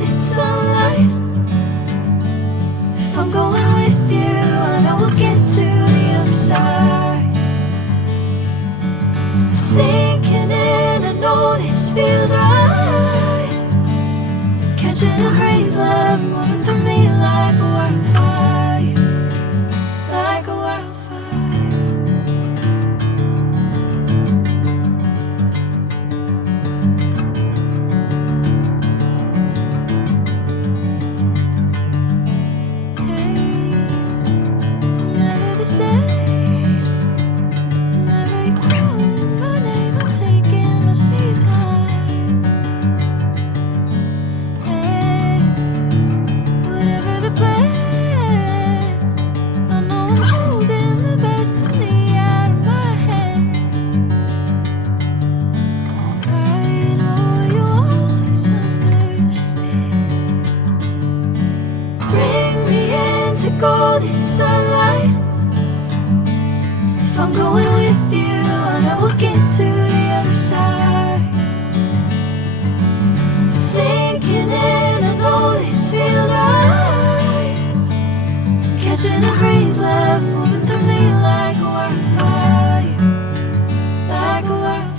golden sunlight. If I'm going with you, I know we'll get to the other side. Sinking in, I know this feels right. Catching a breeze, love moving through me like a wildfire, like a wildfire. Golden sunlight. If I'm going with you, I know we'll get to the other side. Sinking in, I know this feels right. Catching a breeze, love moving through me like a wildfire, like a wildfire.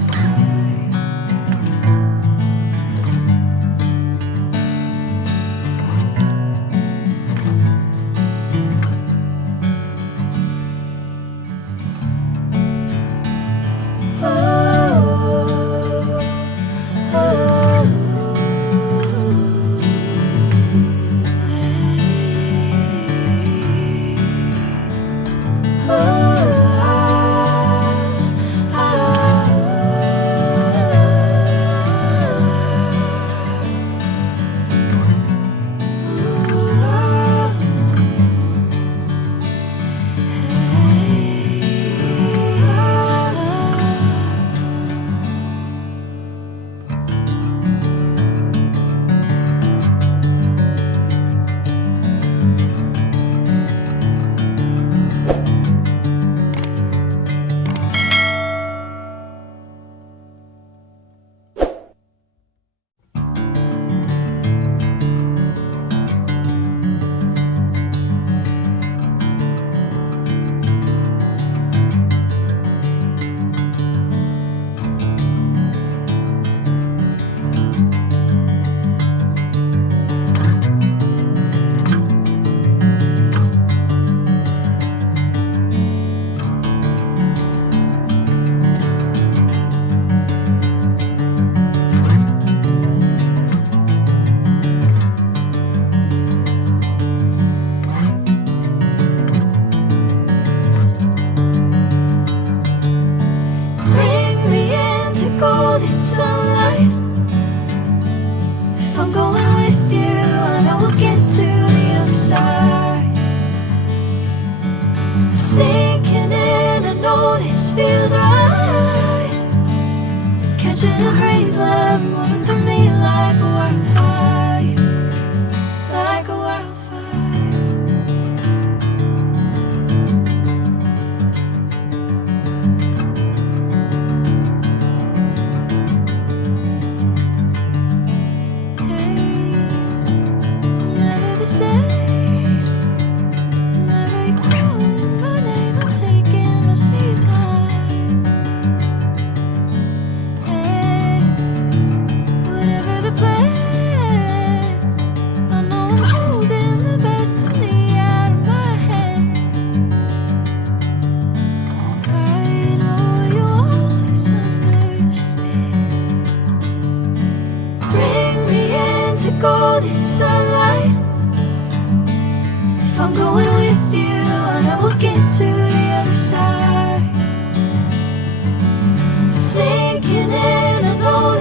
Catching a breeze, love moving through me like a wildfire, like a wildfire. Hey, I'm never the same. Whenever you're calling my name, I'm taking my sweet time. Golden sunlight. If I'm going with you, I know we'll get to the other side. Sinking in, I know